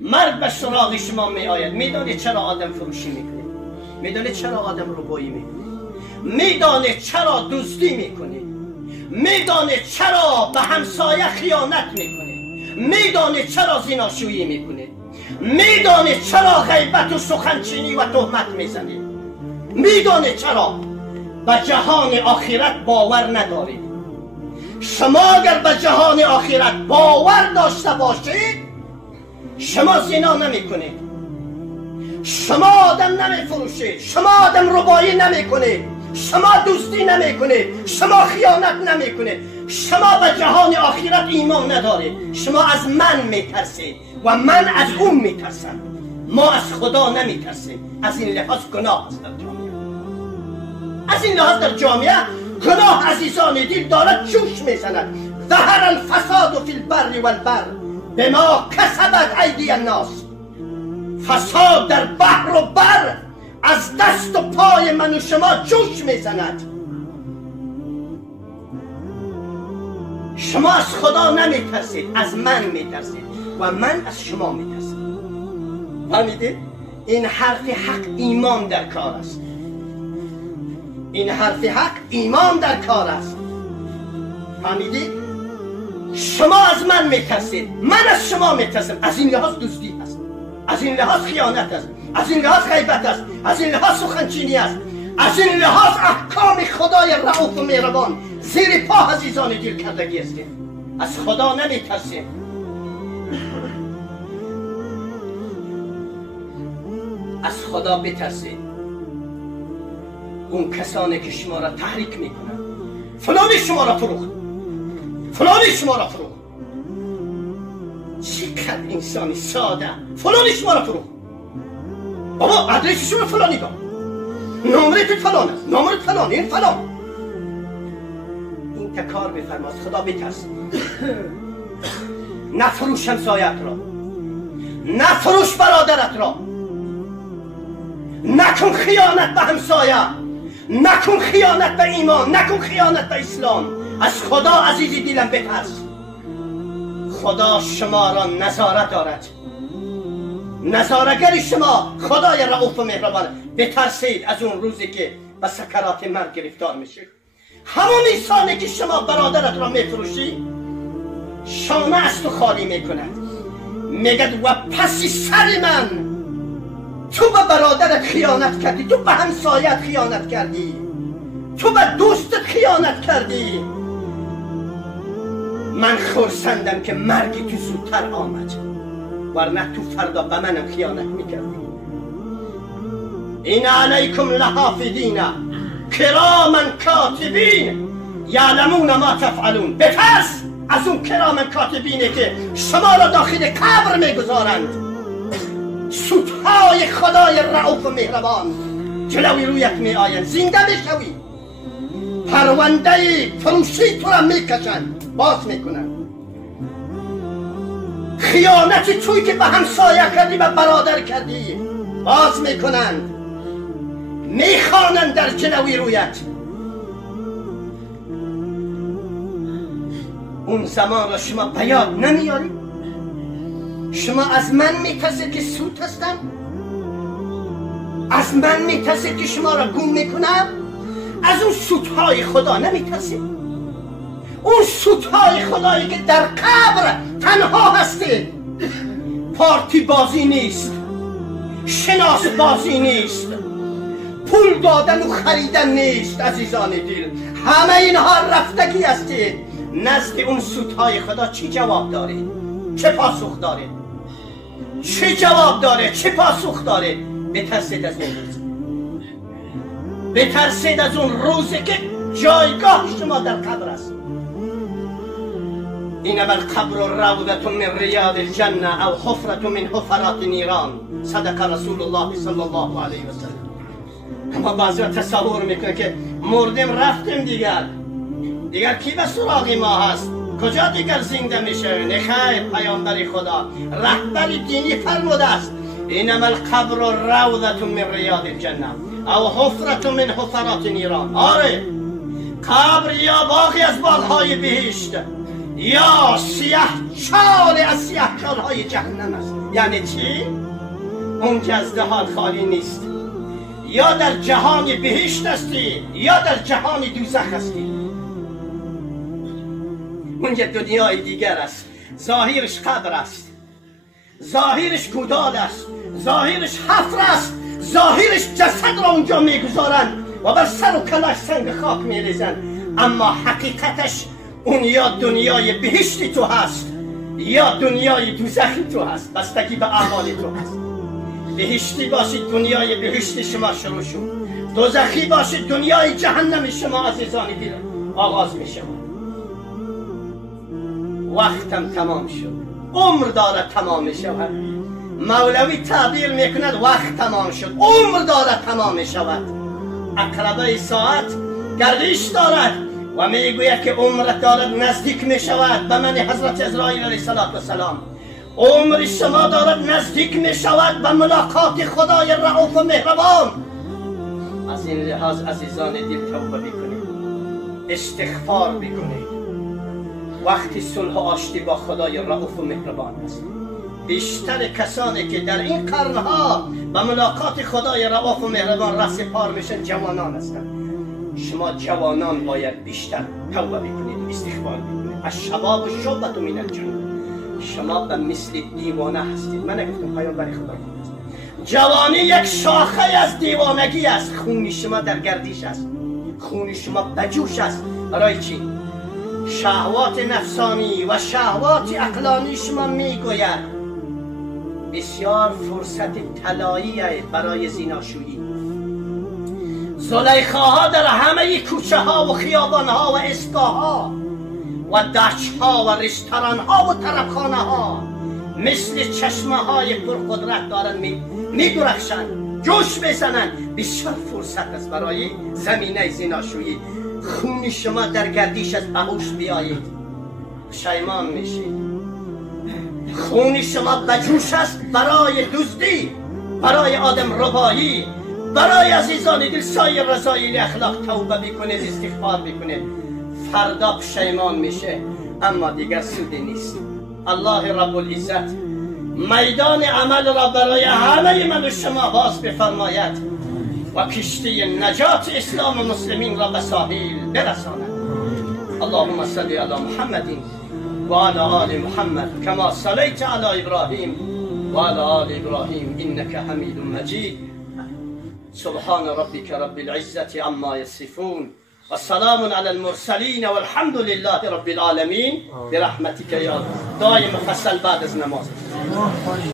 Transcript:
مرد به سراغ شما می آید. میدانید چرا آدم فروشی میکنید؟ میدانید چرا آدم ربایی میکنید؟ میدانید چرا دزدی میکنید؟ میدانید چرا به همسایه خیانت میکنید؟ میدانید چرا زناشویی میکنید؟ میدانید چرا غیبت و سخنچینی و تهمت میزنید؟ میدانید چرا به جهان آخرت باور ندارید؟ شما اگر به جهان آخرت باور داشته باشید، شما زنا نمی کنید، شما آدم نمی فروشید، شما آدم ربایی نمی کنید، شما دزدی نمی کنید، شما خیانت نمی کنید، شما به جهان آخرت ایمان ندارید. شما از من می ترسید و من از اون می ترسم. ما از خدا نمی ترسیم. از این لحاظ گناه است در جامعه. از این لحاظ در جامعه گناه عزیزان دل دارد جوش می زند. ظهر الفساد فی البر والبحر بما کسبت ایدی الناس. فساد در بحر و بر از دست و پای من و شما جوش میزند. شما از خدا نمیترسید، از من میترسید و من از شما میترسید. فهمیدید؟ این حرف حق ایمان در کار است. این حرف حق ایمان در کار است. فهمیدید؟ شما از من میترسید، من از شما میترسم. از این لحاظ دزدی است، از این لحاظ خیانت است، از این لحاظ غیبت است، از این لحاظ سخنچینی است، از این لحاظ احکام خدای رؤوف و مهربان زیر پا عزیزان دل کردگی است. از خدا نمیترسیم. از خدا بترسید. اون کسانی که شما را تحریک میکنند، فلانی شما را فروخت، فلانی شما را فروخت، چقدر انسانی ساده، فلانی شما را فروخت، بابا آدرس شما فلانی کن، نمرت فلان است، نمرت فلان، این فلان. این تکار بفرما، از خدا بترس. نفروش همسایت را، نفروش برادرت را، نکن خیانت به همسایه، نکن خیانت به ایمان، نکن خیانت به اسلام. از خدا عزیزی دلم بترس. خدا شما را نظارت دارد، نظارگر شما خدای رؤوف و مهربان. بترسید از اون روزی که به سکرات مرگ گرفتار میشید. همون انسانی که شما برادرت را میفروشی، شانه از تو خالی میکند، میگد و پس سر من تو به برادرت خیانت کردی، تو به همسایت خیانت کردی، تو به دوستت خیانت کردی. من خرسندم که مرگی تو زودتر آمد، ورنه تو فردا به منم خیانت میکردی. این علیکم لحافظین کراما کاتبین یعلمون ما تفعلون. بترس از اون کراما کاتبینه که شما را داخل قبر میگذارند. سودهای خدای رؤوف و مهربان جلوی رویت می آیند، زنده میشوی. پرونده فروشی تو را میکشند، باز میکنند. خیانت توی که به همسایه کردی، به برادر کردی، باز میکنند، میخوانند در جلوی رویت. اون زمان را شما به یاد نمیاری؟ شما از من میترسید که سود هستم؟ از من میترسید که شما را گم میکنم؟ از اون سودهای خدا نمیترسید؟ اون سودهای خدایی که در قبر تنها هستید. پارتی بازی نیست، شناس بازی نیست، پول دادن و خریدن نیست عزیزان دل. همه اینها رفتگی هستید. نزد اون سودهای خدا چی جواب دارید؟ چه پاسخ دارید؟ چه جواب داره؟ چه پاسخ داره؟ بترسید از اون روز، بترسید از اون روزی که جایگاه شما در قبر است. اینما القبر روضة من ریاض الجنه او حفرة من حفرات نیران. صدق رسول الله صلی الله علیه و سلم. اما بعضی تصور میکنه که مردیم رفتیم، دیگر کی به سراغ ما هست؟ کجا دیگر زنده میشه؟ نخیر، پیامبر خدا رهبر دینی فرموده است اینما القبر روضة من ریاض الجنه او حفرة من حفرات نیران. آره، قبر یا باغی از باغهای بهشت یا سیاه چال از سیاه چالهای جهنم است. یعنی چی؟ اون که از دهان خالی نیست. یا در جهان بهشت هستی یا در جهان دوزخ هستی. اون یه دنیای دیگر است. ظاهرش قبر است، ظاهرش کودال است، ظاهرش حفر است، ظاهرش جسد را اونجا میگذارن و بر سر و کلش سنگ خاک میریزن، اما حقیقتش اون یا دنیای بهشتی تو هست یا دنیای دوزخی تو هست، بستگی به اعمال تو هست. بهشتی باشید دنیای بهشت شما شروع شد، دوزخی باشید دنیای جهنم شما عزیزان دل آغاز می شود. وقتم تمام شد، عمر داره تمام می شود. مولوی تعبیر میکند وقت تمام شد، عمر داره تمام می شود. عقربه ساعت گردش دارد و میگوید که عمرت دارد نزدیک می شود به من حضرت عزرائیل علیه السلام. عمر شما دارد نزدیک می شود به ملاقات خدای رؤوف و مهربان. از این لحاظ عزیزان دل توبه بکنید، استغفار بکنید. وقتی صلح و آشتی با خدای رؤوف و مهربان است. بیشتر کسانی که در این قرنها به ملاقات خدای رؤوف و مهربان راه سپار میشن جوانان هستند. شما جوانان باید بیشتر توبه بکنید و استغفار بکنید. الشباب شعبة من الجنة. شما به مثل دیوانه هستید. من نگفتم پیامبر خدا است. جوانی یک شاخه از دیوانگی است. خون شما در گردش است، خون شما بجوش است. برای چی؟ شهوات نفسانی و شهوات عقلانی شما میگوید بسیار فرصت طلایی برای زیناشویی. زلیخاها در همه کوچه ها و خیابان ها و اسکاه ها و دچ ها و رستوران ها و طربخانه ها مثل چشمه های پرقدرت دارن میدرخشن، جوش بزنن. بسیار فرصت است برای زمینه زیناشویی. خون شما در گردش از بهوش بیایید، پشیمان میشید. خون شما بجوش است برای دزدی، برای آدم ربایی، برای عزیزان دل سایر رضایل اخلاق توبه بکنید، استغفار بکنید. فردا پشیمان میشه اما دیگر سودی نیست. الله رب العزت میدان عمل را برای همه من و شما باز بفرماید و کشتی نجات اسلام و مسلمین را به ساحل برساند. اللهم صل علی محمد و علی آل محمد کما صلیت علی ابراهیم و علی آل ابراهیم انک حمید مجید. سبحان ربک رب العزة عما یصفون و سلام علی المرسلین و الحمد لله رب العالمین برحمتک یا دایم فصل بعد از نماز.